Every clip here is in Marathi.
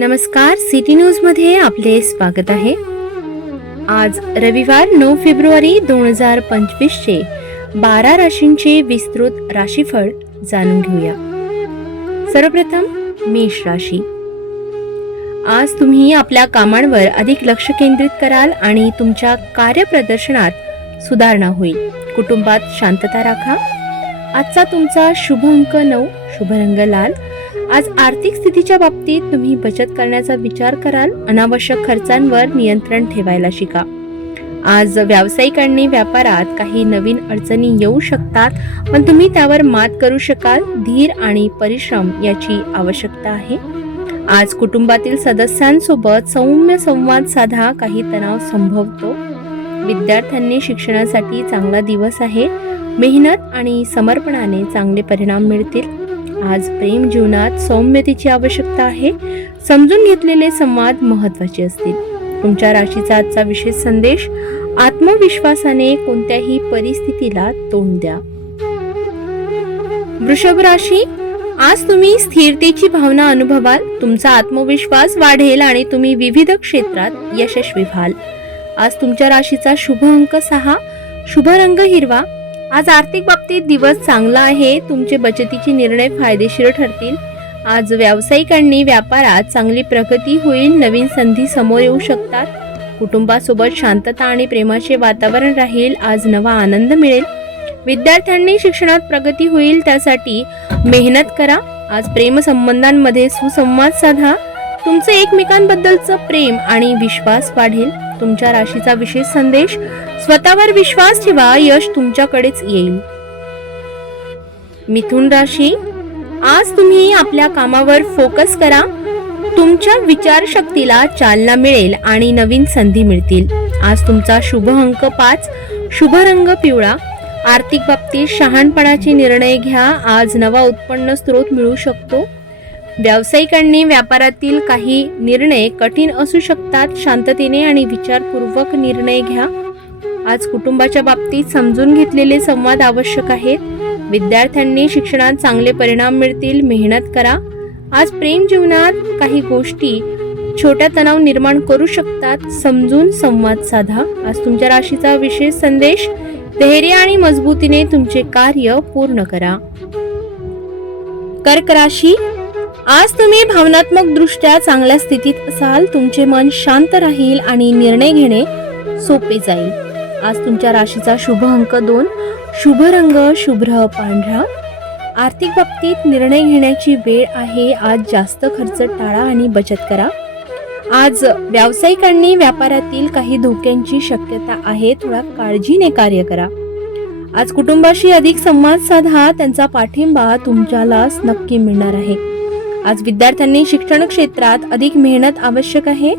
नमस्कार, सिटी न्यूजमध्ये आपले स्वागत आहे. आज रविवार 9 फेब्रुवारी 2025 चे 12 राशींचे विस्तृत राशीफळ जाणून घेऊया. सर्वप्रथम मेष राशी. आज तुम्ही आपल्या कामांवर अधिक लक्ष केंद्रित कराल आणि तुमच्या कार्यप्रदर्शनात सुधारणा होईल. कुटुंबात शांतता राखा. आजचा तुमचा शुभ अंक 9, शुभ रंग लाल. आज आर्थिक स्थितीच्या बाबतीत तुम्ही बचत करण्याचा विचार कराल. अनावश्यक खर्चांवर नियंत्रण ठेवायला शिका. आज व्यावसायिकांनी व्यापारात काही नवीन अडचणी येऊ शकतात, पण तुम्ही त्यावर मात करू शकाल. धीर आणि परिश्रम याची आवश्यकता आहे. आज कुटुंबातील सदस्यांसोबत सौम्य संवाद साधा. काही तणाव संभवतो. विद्यार्थ्यांनी शिक्षणासाठी चांगला दिवस आहे. मेहनत आणि समर्पणाने चांगले परिणाम मिळतील. आज प्रेम जीवनात सौम्यतेची आवश्यकता आहे. समजून घेतलेले संवाद महत्त्वाचे असतील. तुमच्या राशीचा आजचा विशेष संदेश: आत्मविश्वासाने कोणत्याही परिस्थितीला तोंड द्या. वृषभ राशी. आज तुम्ही स्थिरतेची भावना अनुभवाल. तुमचा आत्मविश्वास वाढेल आणि तुम्ही विविध क्षेत्रात यशस्वी व्हाल. आज तुमच्या राशीचा शुभ अंक 6, शुभ रंग हिरवा. आज आर्थिक बाबतीत दिवस चांगला आहे. तुमचे बचतीचे निर्णय फायदेशीर ठरतील. आज व्यावसायिकांनी व्यापारात चांगली प्रगती होईल. नवीन संधी समोर येऊ शकतात. कुटुंबासोबत शांतता आणि प्रेमाचे वातावरण राहील. आज नवा आनंद मिळेल. विद्यार्थ्यांनी शिक्षणात प्रगती होईल, त्यासाठी मेहनत करा. आज प्रेमसंबंधांमध्ये सुसंवाद साधा. तुमचे एकमेकांबद्दलचं प्रेम आणि विश्वास वाढेल. तुमच्या राशीचा विशेष संदेश: स्वतःवर विश्वास ठेवा. यश तुमच्याकडेच येईल. मिथुन राशी. आज तुम्ही आपल्या कामावर फोकस करा. तुमच्या विचारशक्तीला चालना मिळेल आणि नवीन संधी मिळतील. आज तुमचा शुभ अंक 5, शुभ रंग पिवळा. आर्थिक बाबतीत शहाणपणाचे निर्णय घ्या. आज नवा उत्पन्न स्रोत मिळू शकतो. व्यावसायिकांनी व्यापारातील काही निर्णय कठीण असू शकतात. शांततेने आणि विचारपूर्वक निर्णय घ्या. आज कुटुंबाच्या बाबतीत समजून घेतलेले संवाद आवश्यक आहेत. विद्यार्थ्यांनी शिक्षणात चांगले परिणाम मिळतील. मेहनत करा. आज प्रेम जीवनात काही गोष्टी छोट्या तणाव निर्माण करू शकतात. समजून संवाद साधा. आज तुमच्या राशीचा विशेष संदेश: धैर्य आणि मजबूतीने तुमचे कार्य पूर्ण करा. कर्क राशी. आज तुम्ही भावनात्मक दृष्ट्या चांगल्या स्थितीत असाल. तुमचे मन शांत राहील आणि निर्णय घेणे सोपे जाईल. आज तुमच्या राशीचा शुभ अंक 2, शुभ रंग शुभ्र पांढरा. आर्थिक बाबतीत निर्णय घेण्याची वेळ आहे. आज जास्त खर्च टाळा आणि बचत करा. आज व्यावसायिकांनी व्यापारातील काही धोक्यांची शक्यता आहे. थोडा काळजीने कार्य करा. आज कुटुंबाशी अधिक संवाद साधा. त्यांचा पाठिंबा तुमच्याला नक्की मिळणार आहे. आज विद्यार्थ्यांनी शिक्षण क्षेत्रात अधिक मेहनत आवश्यक आहे.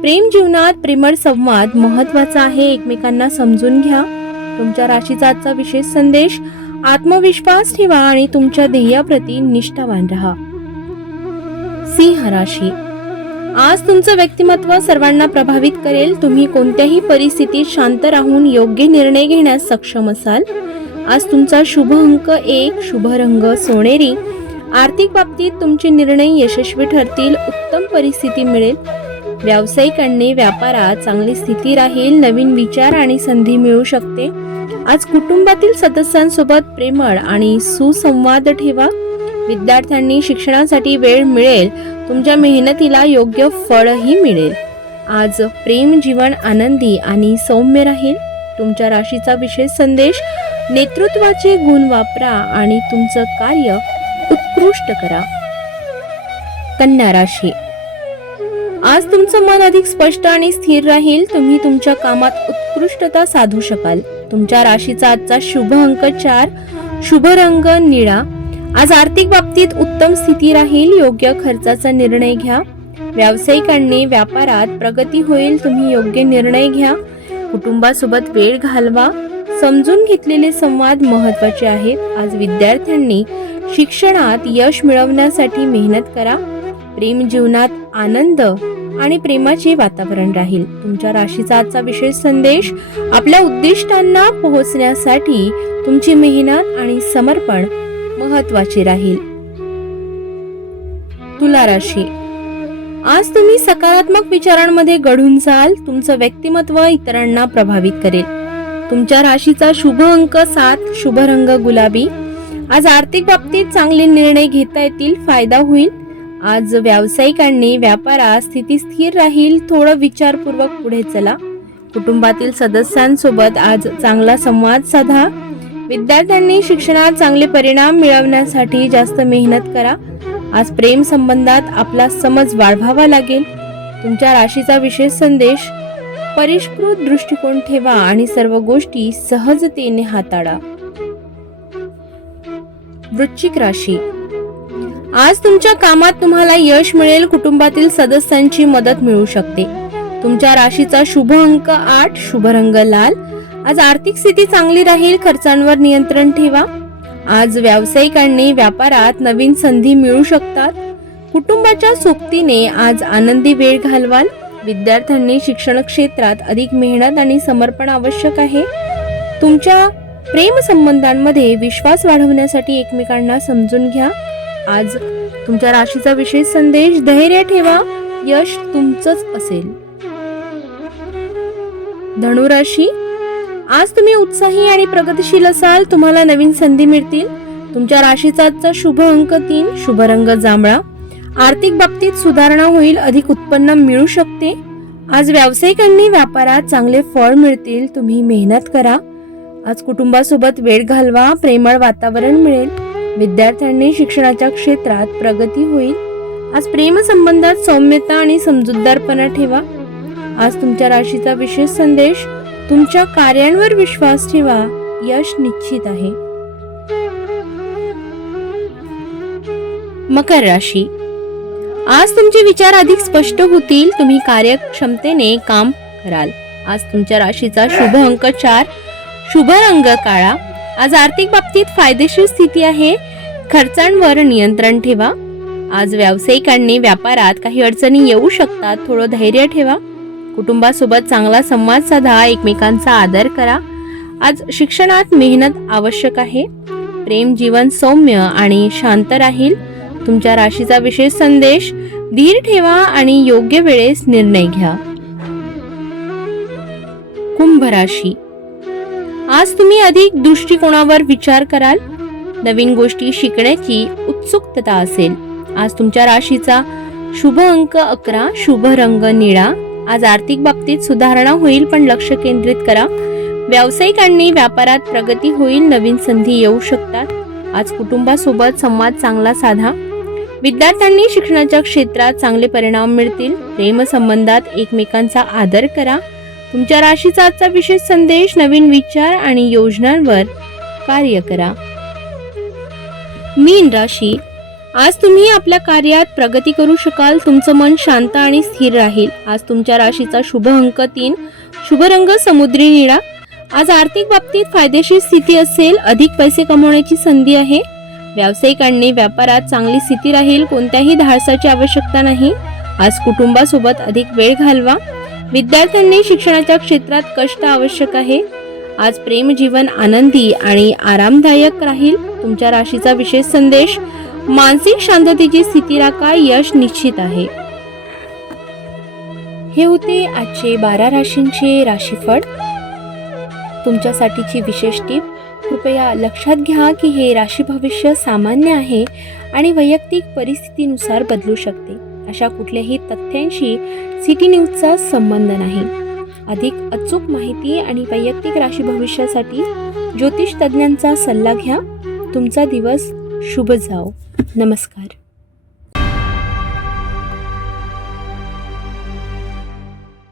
प्रेम जीवनात प्रेमळ संवाद महत्वाचा आहे. एकमेकांना समजून घ्या. तुमच्या राशीचा आजचा विशेष संदेश: आत्मविश्वास ठेवा आणि तुमच्या ध्येयाप्रती निष्ठावान राहा. सिंह राशी. आज तुमचं व्यक्तिमत्व सर्वांना प्रभावित करेल. तुम्ही कोणत्याही परिस्थितीत शांत राहून योग्य निर्णय घेण्यास सक्षम असाल. आज तुमचा शुभ अंक 1, शुभ रंग सोनेरी. आर्थिक बाबतीत तुमचे निर्णय यशस्वी ठरतील. उत्तम परिस्थिती मिळेल. व्यावसायिकांनी व्यापारात चांगली स्थिती राहील. नवीन विचार आणि संधी मिळू शकते. आज कुटुंबातील सदस्यांसोबत प्रेमळ आणि सुसंवाद ठेवा. विद्यार्थ्यांनी शिक्षणासाठी वेळ मिळेल. तुमच्या मेहनतीला योग्य फळही मिळेल. आज प्रेम जीवन आनंदी आणि सौम्य राहील. तुमच्या राशीचा विशेष संदेश: नेतृत्वाचे गुण वापरा आणि तुमचं कार्य उत्कृष्ट करा. कन्या राशी. आज तुमचं मन अधिक स्पष्ट आणि स्थिर राहील. तुम्ही तुमच्या कामात उत्कृष्टता साधू शकाल. तुमच्या राशीचा आजचा शुभ अंक 4, शुभ रंग निळा. आज आर्थिक बाबतीत उत्तम स्थिती राहील. योग्य खर्चाचा निर्णय घ्या. व्यावसायिकांनी व्यापारात प्रगती होईल. तुम्ही योग्य निर्णय घ्या. कुटुंबासोबत वेळ घालवा. समजून घेतलेले संवाद महत्वाचे आहेत. आज विद्यार्थ्यांनी शिक्षणात यश मिळवण्यासाठी मेहनत करा. प्रेम जीवनात आनंद आणि प्रेमाचे वातावरण राहील. तुमच्या राशीचा आजचा विशेष संदेश: आपल्या उद्दिष्टांना पोहोचण्यासाठी तुमची मेहनत आणि समर्पण महत्वाचे राहील. तुला राशी. आज तुम्ही सकारात्मक विचारांमध्ये घडून जाल. तुमचं व्यक्तिमत्व इतरांना प्रभावित करेल. तुमच्या राशीचा शुभ अंक 7, शुभ रंग गुलाबी. आज आर्थिक बाबतीत चांगले निर्णय घेता येतील, फायदा होईल. आज व्यावसायिकांनी व्यापारात स्थिती स्थिर राहील. थोडं विचारपूर्वक पुढे चला. कुटुंबातील सदस्यांसोबत आज चांगला संवाद साधा. विद्यार्थ्यांनी शिक्षणात चांगले परिणाम मिळवण्यासाठी जास्त मेहनत करा. आज प्रेम संबंधात आपला समज वाढवावा लागेल. तुमच्या राशीचा विशेष संदेश: परिष्कृत दृष्टिकोन ठेवा आणि सर्व गोष्टी सहजतेने हाताळा. वृश्चिक राशी. आज तुमच्या कामात तुम्हाला यश मिळेल. कुटुंबातील सदस्यांची मदत मिळू शकते. तुमच्या राशीचा शुभ अंक 8, शुभ रंग लाल. आज आर्थिक स्थिती चांगली राहील. खर्चांवर नियंत्रण ठेवा. आज व्यावसायिकांनी व्यापारात नवीन संधी मिळू शकतात. कुटुंबाच्या सोबतीने आज आनंदी वेळ घालवाल. विद्यार्थ्यांनी शिक्षण क्षेत्रात अधिक मेहनत आणि समर्पण आवश्यक आहे. तुमच्या प्रेम संबंधांमध्ये विश्वास वाढवण्यासाठी एकमेकांना समजून घ्या. आज तुमच्या राशीचा विशेष संदेश: धैर्य ठेवा, यश तुमचंच असेल. धनुराशी. आज तुम्ही उत्साही आणि प्रगतिशील असाल. तुम्हाला नवीन संधी मिळतील. तुमच्या राशीचा आजचा शुभ अंक 3, शुभ रंग जांभळा. आर्थिक बाबतीत सुधारणा होईल. अधिक उत्पन्न मिळू शकते. आज व्यावसायिकांनी व्यापारात चांगले फळ मिळतील. तुम्ही मेहनत करा. आज कुटुंबासोबत वेळ घालवा. प्रेमळ वातावरण मिळेल. विद्यार्थ्यांनी शिक्षणाच्या क्षेत्रात प्रगती होईल. आज प्रेम संबंधात सौम्यता आणि समजूतदारपणा ठेवा. आज तुमच्या राशीचा विशेष संदेश: तुमच्या कार्यांवर विश्वास ठेवा, यश निश्चित आहे. मकर राशी. आज तुमचे विचार अधिक स्पष्ट होतील. तुम्ही कार्यक्षमतेने काम कराल. आज तुमच्या राशीचा शुभ अंक 4, शुभ रंग काळा. आज आर्थिक बाबतीत फायदेशीर स्थिती आहे. खर्चांवर नियंत्रण ठेवा. आज व्यावसायिकांनी व्यापारात काही अडचणी येऊ शकतात. थोडं धैर्य ठेवा. कुटुंबासोबत चांगला संवाद साधा. एकमेकांचा आदर करा. आज शिक्षणात मेहनत आवश्यक आहे. प्रेम जीवन सौम्य आणि शांत राहील. तुमच्या राशीचा विशेष संदेश: धीर ठेवा आणि योग्य वेळेस निर्णय घ्या. कुंभ राशी. आज तुम्ही अधिक दृष्टिकोनावर विचार कराल. नवीन गोष्टी शिकण्याची उत्सुकता असेल. आज तुमच्या राशीचा शुभ अंक 11, शुभ रंग निळा. आज आर्थिक बाबतीत सुधारणा होईल, पण लक्ष केंद्रित करा. व्यावसायिकांनी व्यापारात प्रगती होईल. नवीन संधी येऊ शकतात. आज कुटुंबासोबत संवाद चांगला साधा. विद्यार्थ्यांनी शिक्षणाच्या क्षेत्रात चांगले परिणाम मिळतील. प्रेम संबंधात एकमेकांचा आदर करा. तुमच्या राशीचा आजचा विशेष संदेश: नवीन विचार आणि योजनांवर कार्य करा. मीन राशी. आज तुम्ही आपल्या कार्यात प्रगती करू शकाल. तुमचं मन शांत आणि स्थिर राहील. आज तुमच्या राशीचा शुभ अंक 3, शुभ रंग समुद्री निळा. आज आर्थिक बाबतीत फायदेशीर स्थिती असेल. अधिक पैसे कमवण्याची संधी आहे. व्यावसायिकांनी व्यापारात चांगली स्थिती राहील. कोणत्याही धाडसाची आवश्यकता नाही. आज कुटुंबासोबत अधिक वेळ घालवा. विद्यार्थ्यांनी शिक्षणाच्या क्षेत्रात कष्ट आवश्यक आहे. आज प्रेम जीवन आनंदी आणि आरामदायक राहील. तुमच्या राशीचा विशेष संदेश: मानसिक शांततेची स्थिती राखा, यश निश्चित आहे. हे होते आजचे 12 राशींचे राशीफळ. तुमच्यासाठीची विशेष टीप: कृपया लक्षात घ्या की हे राशी भविष्य सामान्य आहे आणि वैयक्तिक परिस्थितीनुसार बदलू शकते. अशा कुठल्याही तथ्यांशी सिटी न्यूजचा संबंध नाही. अधिक अचूक माहिती आणि वैयक्तिक राशी भविष्यासाठी ज्योतिष तज्ज्ञांचा सल्ला घ्या. तुमचा दिवस शुभ जाओ. नमस्कार.